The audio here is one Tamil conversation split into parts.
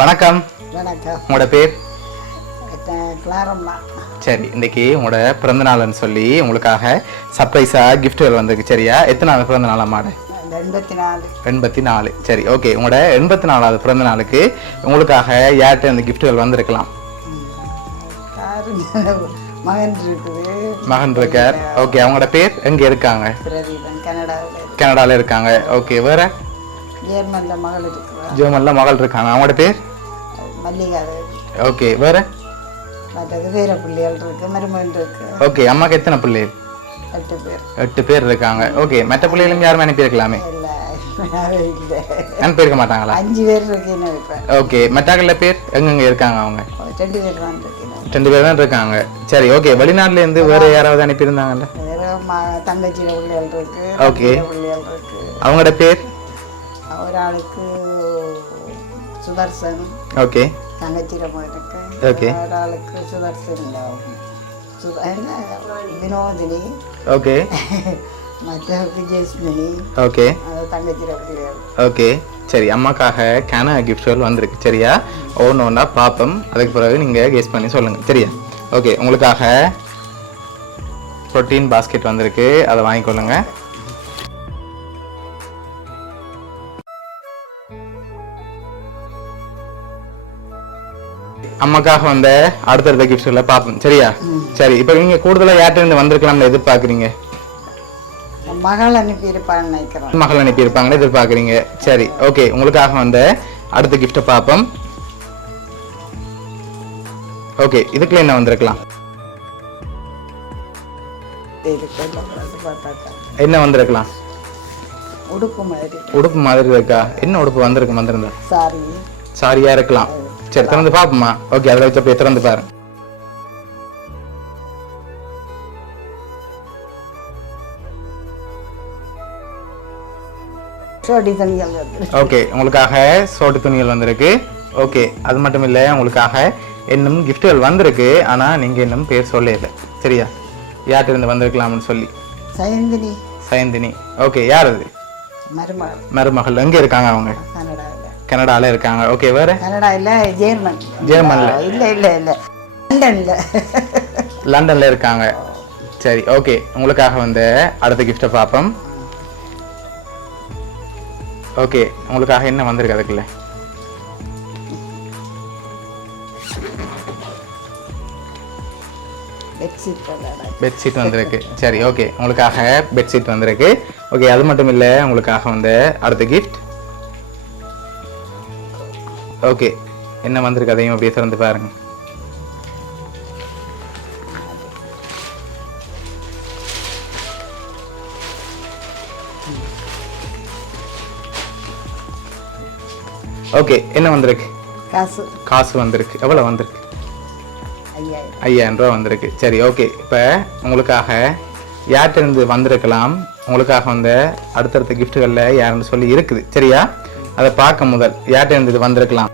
வணக்கம். வணக்கம். உங்களோட பேர்? கிளாரம்மா. சரி, இன்னைக்கு உங்களோட பிறந்த நாள்னு சொல்லி உங்களுக்காக சர்ப்ரைஸா கிஃப்ட்கள் வந்திருக்கு. சரியா? எத்தனாவது பிறந்த நாள் அம்மாட? 84. 84. சரி, ஓகே. உங்களோட 84வது பிறந்த நாளுக்கு உங்களுக்காக யார்கிட்ட அந்த கிஃப்ட்கள் வந்திருக்கலாம்? மகன் இருக்குது. மகன் இருக்கார். ஓகே, அவங்களோட பேர் எங்க இருக்காங்க? பிரதீபன். கனடால இருக்காங்க. ஓகே, வேற? ஜெர்மன்ல மகள் இருக்கிறார். ஜெர்மன்ல மகள் இருக்காங்க. அவங்களோட பேர்? மல்லிகா. ஓகே, வேற? மற்றது வேற பிள்ளைகள் இருக்கு, மருமகன் இருக்கு. ஓகே, அம்மாக்கு எத்தனை பிள்ளைகள்? 8 பேர். 8 பேர் இருக்காங்க. ஓகே, மற்ற பிள்ளைகளும் யாரும் அனுப்பியிருக்கலாமே? அனுப்பியிருக்க மாட்டாங்களா? 5 பேர் இருக்குன்னு இருப்பேன். ஓகே, மற்றாக்கள பேர் எங்கெங்க இருக்காங்க? அவங்க 2 பேர் தான் இருக்கு. 2 பேர் தான் இருக்காங்க. சரி, ஓகே. வெளிநாட்டுல இருந்து வேற யாராவது அனுப்பியிருந்தாங்கல்ல? வேற தங்கச்சியில பிள்ளைகள் இருக்கு. ஓகே, பிள்ளைகள் இருக்கு. அவங்களோட பேர்? ஒரு ஆளுக்கு சுதர்சன். ஓகே, தங்கச்சியில இருக்கு. ஓகே. ஒரு ஆளுக்கு சுதர்சன் வினோதினி. ஓகே. மற்றவருக்கு ஜெஸ்மினி. ஓகே, தங்கச்சியில பிள்ளைகள். ஓகே. சரி, அம்மாக்காக கேன கிஃப்ட்கள் வந்திருக்கு. சரியா? ஒன்று ஒன்றா பார்ப்போம். அதுக்கு பிறகு நீங்கள் கெஸ் பண்ணி சொல்லுங்கள். சரியா? ஓகே, உங்களுக்காக ப்ரோட்டீன் பாஸ்கெட் வந்திருக்கு. அதை வாங்கிக்கொள்ளுங்க. அம்மாக்காக வந்த அடுத்தடுத்த கிஃப்ட்களை பார்ப்போம். சரியா? சரி, இப்போ நீங்கள் கூடுதலாக யார்கிட்ட இருந்து வந்திருக்கலாம்னு எதிர்பார்க்குறீங்க? மகள் அனுப்பியிருப்பான்னு நினைக்கிறேன். மகள் அனுப்பியிருப்பாங்கன்னு எதிர்பார்க்குறீங்க. சரி, ஓகே. உங்களுக்காக வந்த அடுத்த கிஃப்ட்டை பார்ப்போம். ஓகே, இதுக்குள்ள என்ன வந்திருக்கலாம்? என்ன வந்திருக்கலாம்? உடுப்பு மாதிரி. உடுப்பு மாதிரி இருக்கா? என்ன உடுப்பு வந்திருந்தா? சாரி. சாரியா இருக்கலாம். சரி, திறந்து பார்ப்போமா? ஓகே, அதில் வச்சு அப்படியே திறந்து பாருங்க. ஓகே, உங்களுக்காக சோட்டு துணிகள் வந்திருக்கு. ஓகே, அது மட்டும் இல்லை, உங்களுக்காக இன்னும் கிஃப்ட்கள் வந்திருக்கு. ஆனால் நீங்கள் இன்னும் பேர் சொல்லல. சரியா? யார்கிட்ட இருந்து வந்திருக்கலாம்னு சொல்லி? சயந்தினி. சயந்தினி. ஓகே, யார் அது? மருமகள். மருமகள் எங்கே இருக்காங்க? அவங்க கனடால இருக்காங்க. ஓகே, வேற? கனடா இல்ல, ஜெர்மன். ஜெர்மன்ல? இல்ல இல்ல இல்ல, லண்டன்ல. லண்டன்ல இருக்காங்க. சரி, ஓகே. உங்களுக்காக வந்து அடுத்த கிஃப்ட்டை பார்ப்போம். ஓகே, உங்களுக்காக என்ன வந்திருக்கு? அதுக்குள்ள பெட்ஷீட் வந்திருக்கு. சரி, ஓகே. உங்களுக்காக பெட்ஷீட் வந்திருக்கு. ஓகே, அது மட்டும் இல்லை, உங்களுக்காக வந்து அடுத்த கிஃப்ட். ஓகே, என்ன வந்திருக்கு? அதையும் அப்படியே திறந்து பாருங்க. ஓகே, என்ன வந்திருக்கு? காசு வந்திருக்கு. எவ்வளவு வந்திருக்கு? 5000 ரூபா வந்திருக்கு. சரி, ஓகே. இப்போ உங்களுக்காக யார்கிட்ட இருந்து வந்திருக்கலாம்? உங்களுக்காக வந்து அடுத்தடுத்த கிஃப்ட்டுகளில் யாருன்னு சொல்லி இருக்குது. சரியா? அதை பார்க்க முதல் யார்கிட்ட இருந்து இது வந்திருக்கலாம்?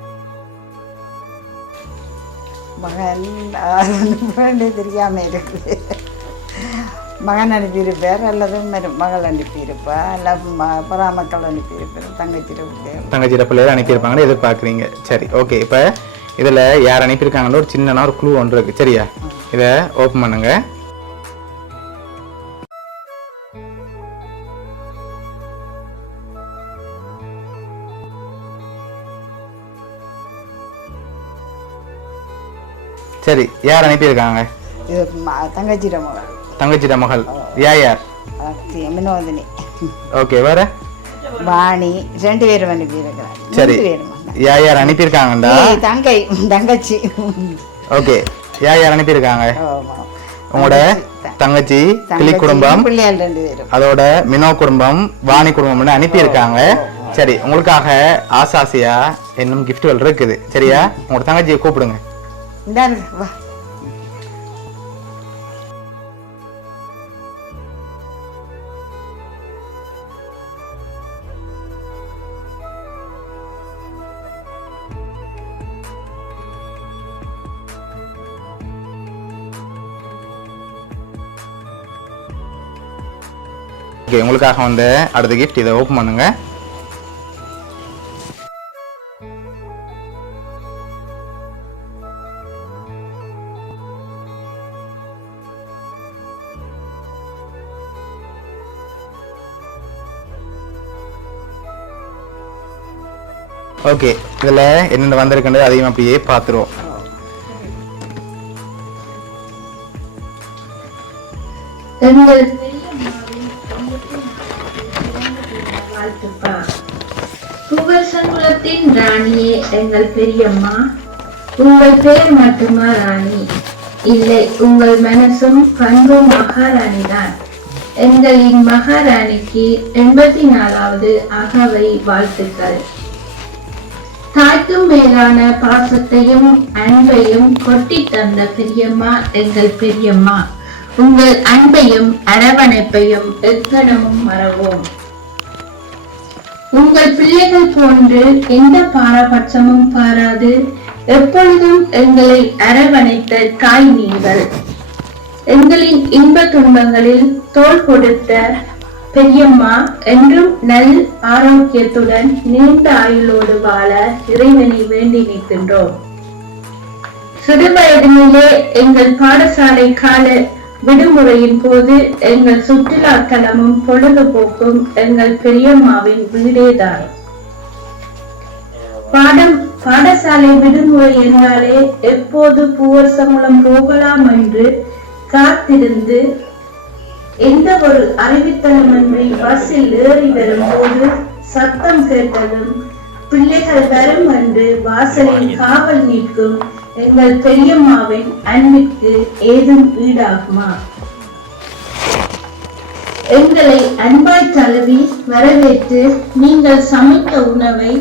மகன் தெரியாம இருக்குது. மகன் அனுப்பியிருப்பார் அல்லது மகள் அனுப்பியிருப்பா, அல்ல பராமக்கள் அனுப்பியிருப்பார். தங்கச்சிட பிள்ளைகள் அனுப்பியிருப்பாங்கன்னு எதிர்பார்க்குறீங்க. சரி, ஓகே. இப்போ இதில் யார் அனுப்பியிருக்காங்கன்னு ஒரு சின்னனா ஒரு க்ளூ ஒன்று இருக்குது. சரியா? இதை ஓப்பன் பண்ணுங்க. சரி, யார் அனுப்பியிருக்காங்க? தங்கச்சிட மகள். தங்கச்சிட மகள். யார்? வினோதினி. ஓகே, வேற? வாணி. 2 பேரும் அனுப்பியிருக்கிறாங்க. சரி, யார் அனுப்பியிருக்காங்கடா? தங்கச்சி. ஓகே, யார் அனுப்பியிருக்காங்க? உங்களோட தங்கச்சி, கிளி குடும்பம், பிள்ளைகள் 2 பேரும், அதோட மினோ குடும்பம், வாணி குடும்பம் அனுப்பியிருக்காங்க. சரி, உங்களுக்காக ஆசாசியா இன்னும் கிஃப்ட்கள் இருக்குது. சரியா? உங்களோட தங்கச்சியை கூப்பிடுங்க. வா. ஓகே, உங்களுக்காக வந்து அடுத்த கிஃப்ட். இதை ஓப்பன் பண்ணுங்க. ஓகே, இதில் என்னென்ன வந்திருக்குன்றது அதையும் அப்படியே பார்த்துருவோம். எங்கள் பூவரசங்குலத்தின் ராணியே எங்கள் பெரியம்மா, உங்கள் பேர் மட்டுமா ராணி? இல்லை, உங்கள் மனசும் பண்பும் மகாராணி தான். எங்களின் மகாராணிக்கு 84வது அகவை வாழ்த்துக்கள். தாய்க்கும் மேலான பாசத்தையும் அன்பையும் கொட்டி தந்த பெரியம்மா எங்கள் பெரியம்மா, உங்கள் அன்பையும் அரவணைப்பையும் எக்கணமும் மறவோம். உங்கள் பிள்ளைகள் போன்று எந்த பாரபட்சமும் பாராது எப்பொழுதும் எங்களை அரவணைத்த தாய் நீங்கள். எங்களின் இன்ப துன்பங்களில் தோள் கொடுத்த பெரியம்மா என்றும் நல் ஆரோக்கியத்துடன் நீண்ட ஆயுளோடு வாழ இறைவனை வேண்டி நிற்கின்றோம். சிறு வயதிலே எங்கள் பாடசாலை கால விடுமுறையின் போது எங்கள் சுற்றுலா தலமும் பொழுதுபோக்கும் எங்கள் பெரியம்மாவின் வீடேதான். பாடசாலை விடுமுறை என்றாலே எப்போது பூவரசங்குளம் போகலாம் என்று காத்திருந்து எந்த ஒரு அறிவித்தனமின்றி பஸ்ஸில் ஏறி வரும்போது சத்தம் கேட்டதும் பிள்ளைகள் வரும் என்று வாசலில் காவல் நிற்கும் எங்கள் பெரியம்மாவின் அன்பிற்கு ஏதும் ஈடாகுமா? எங்களை அன்பாய் தழுவி வரவேற்று நீங்கள் சமைத்த உணவை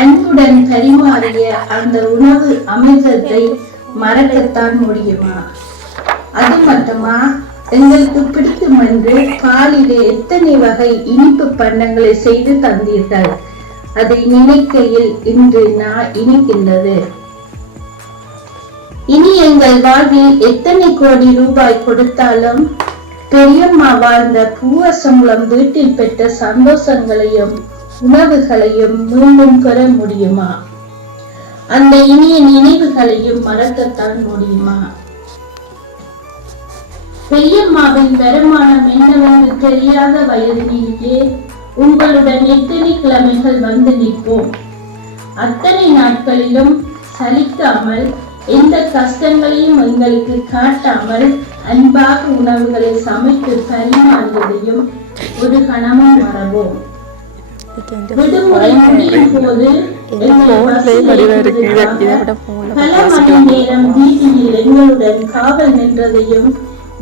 அன்புடன் பரிமாறிய அந்த உணவு அமிர்தத்தை மறக்கத்தான் முடியுமா? அது மட்டுமா, எங்களுக்கு பிடிக்கும் என்று பாலிலே எத்தனை வகை இனிப்பு பண்டங்களை செய்து தந்தீர்கள். அதை நினைக்கையில் இன்று நான் இனிக்கின்றது. இனி எங்கள் வாழ்வில் எத்தனை கோடி ரூபாய் கொடுத்தாலும் பெரியம்மா வாழ்ந்த பூவரசங்குளம் வீட்டில் பெற்ற சந்தோஷங்களையும் உணவுகளையும் மீண்டும் பெற முடியுமா? அந்த இனிய நினைவுகளையும் மறக்கத்தான் முடியுமா? பெரியம்மாவின் வருமானம் என்னவென்று தெரியாத வயதிலேயே உங்களுடன் எத்தனை கிழமைகள் வந்து நிற்போம். அத்தனை நாட்களிலும் சலிக்காமல் எந்த கஷ்டங்களையும் எங்களுக்கு காட்டாமல் அன்பாக உணவுகளை சமைத்து பரிமாறுவதையும் ஒரு கணமும் மறவோம். விடுமுறை முடியும் போது பல மணி நேரம் வீதியில் எங்களுடன் காவல் நின்றதையும்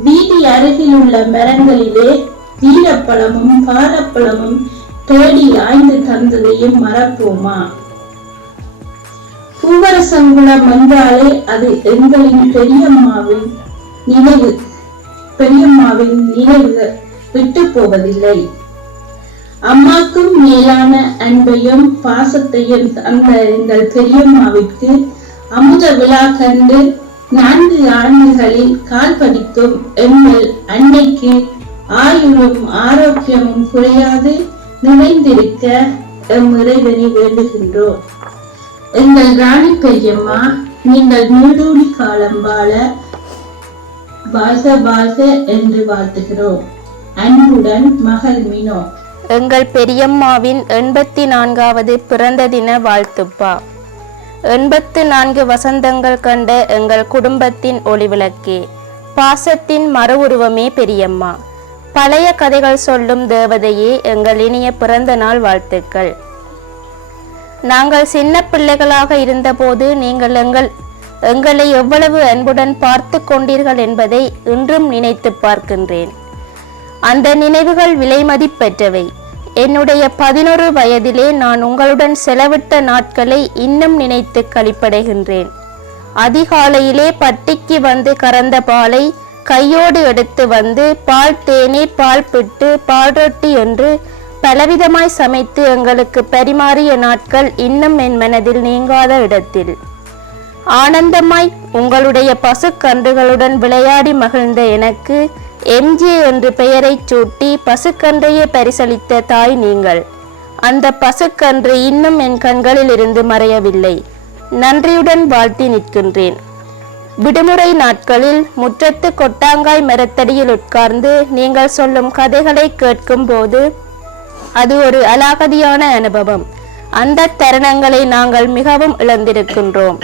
வீதி அருகில் உள்ள மரங்களிலே வீரப்பழமும் பாரப்பழமும் தேடி ஆய்ந்து தந்ததையும் மறப்போமா? பூவரசங்குளம் என்றாலே அது எங்களின் பெரியம்மாவின் நினைவுகள் விட்டு போவதில்லை. அம்மாக்கும் மேலான அன்பையும் பாசத்தையும் தந்த எங்கள் பெரியம்மாவிற்கு அமுத விழா கண்டு 4 ஆண்டுகளில் கால் பதிக்கும் எங்கள் அன்னைக்கு ஆயுளும் ஆரோக்கியமும் குறையாது நிறைந்திருக்க எம் இறைவனை வேண்டுகின்றோம். எங்கள் ராணி பெரியம்மா, நீங்கள் நீடூழி காலம் வாழ வாழ்க வாழ்க என்று வாழ்த்துகிறோம். அன்புடன் மகள் மினோ. எங்கள் பெரியம்மாவின் 84வது பிறந்த தின வாழ்த்துப்பா. 84 வசந்தங்கள் கண்ட எங்கள் குடும்பத்தின் ஒளிவிளக்கே, பாசத்தின் மறு உருவமே பெரியம்மா. பழைய கதைகள் சொல்லும் தேவதையே, எங்கள் இனிய பிறந்த நாள் வாழ்த்துக்கள். நாங்கள் சின்ன பிள்ளைகளாக இருந்தபோது நீங்கள் எங்களை எவ்வளவு அன்புடன் பார்த்து கொண்டீர்கள் என்பதை இன்றும் நினைத்து பார்க்கின்றேன். அந்த நினைவுகள் விலை மதிப்பெற்றவை. என்னுடைய 11 வயதிலே நான் உங்களுடன் செலவிட்ட நாட்களை இன்னும் நினைத்து களிப்படைகின்றேன். அதிகாலையிலே பட்டிக்கு வந்து கறந்த பாலை கையோடு எடுத்து வந்து பால் தேநீர், பால் பிட்டு, பால் ரொட்டி என்று பலவிதமாய் சமைத்து எங்களுக்கு பரிமாறிய நாட்கள் இன்னும் என் மனதில் நீங்காத இடத்தில். ஆனந்தமாய் உங்களுடைய பசுக்கன்றுகளுடன் விளையாடி மகிழ்ந்த எனக்கு எம்ஜே என்று பெயரை சூட்டி பசுக்கன்றையே பரிசளித்த தாய் நீங்கள். அந்த பசுக்கன்று இன்னும் என் கண்களில் இருந்து மறையவில்லை. நன்றியுடன் வாழ்த்தி நிற்கின்றேன். விடுமுறை நாட்களில் முற்றத்து கொட்டாங்காய் மரத்தடியில் உட்கார்ந்து நீங்கள் சொல்லும் கதைகளை கேட்கும் போது அது ஒரு அலாகதியான அனுபவம். அந்த தருணங்களை நாங்கள் மிகவும் இழந்திருக்கின்றோம்.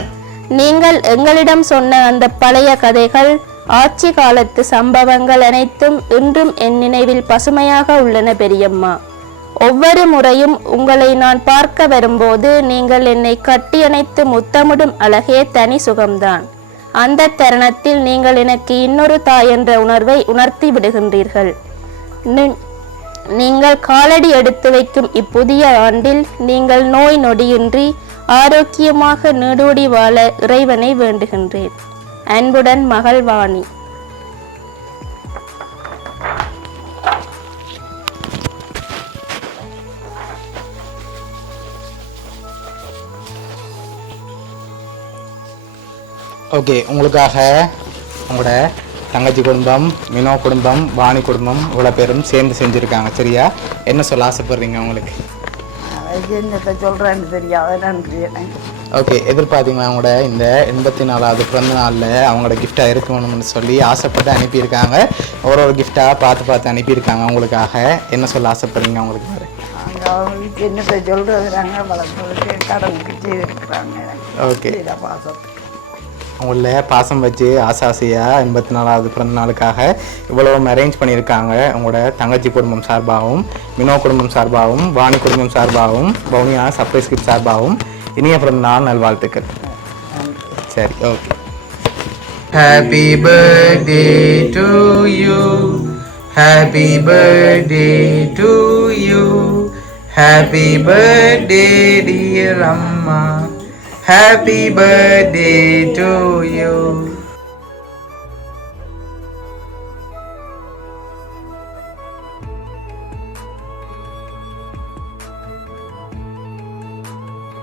நீங்கள் எங்களிடம் சொன்ன அந்த பழைய கதைகள், ஆட்சி காலத்து சம்பவங்கள் அனைத்தும் இன்றும் என் நினைவில் பசுமையாக உள்ளன பெரியம்மா. ஒவ்வொரு முறையும் உங்களை நான் பார்க்க வரும்போது நீங்கள் என்னை கட்டியணைத்து முத்தமிடும் அழகே தனி சுகம்தான். அந்த தருணத்தில் நீங்கள் எனக்கு இன்னொரு தாய் என்ற உணர்வை உணர்த்தி விடுகின்றீர்கள். நீங்கள் காலடி எடுத்து வைக்கும் இப்புதிய ஆண்டில் நீங்கள் நோய் நொடியின்றி ஆரோக்கியமாக நீடூடி வாழ இறைவனை வேண்டுகின்றேன். அன்புடன் மகள் வாணி. ஓகே, உங்களுக்காக உங்களோட தங்கச்சி குடும்பம், மினோ குடும்பம், வாணி குடும்பம் இவ்வளோ பேரும் சேர்ந்து செஞ்சுருக்காங்க. சரியா? என்ன சொல்ல ஆசைப்படுறீங்க உங்களுக்கு? என்னத்தை சொல்கிறேன்னு தெரியாது. நன்றி. ஓகே, எதிர்பார்த்தீங்களா அவங்களோட இந்த 84வது பிறந்த நாளில் அவங்களோட கிஃப்டாக இருக்கணும்னு சொல்லி ஆசைப்பட்டு அனுப்பியிருக்காங்க. ஒரு கிஃப்டாக பார்த்து அனுப்பியிருக்காங்க. உங்களுக்காக என்ன சொல்ல ஆசைப்படுறீங்க அவங்களுக்கு? அவங்களுக்கு என்னத்தை சொல்கிறது, நாங்கள் வளர்த்து கடவுளுக்கு செய்திருக்கிறாங்க. ஓகே, பாசம் அவங்கள பாசம் வச்சு ஆசையாக 84வது பிறந்த நாளுக்காக இவ்வளவு அரேஞ்ச் பண்ணியிருக்காங்க. உங்களோட தங்கச்சி குடும்பம் சார்பாகவும், மினோ குடும்பம் சார்பாகவும், வாணி குடும்பம் சார்பாகவும், பவுனியா சர்ப்ரைஸ் கிட் சார்பாகவும் இனிய பிறந்த நாள் நல்வாழ்த்துக்கள். சரி, okay. Happy birthday to you, happy birthday to you, happy birthday dear அம்மா, happy birthday to you.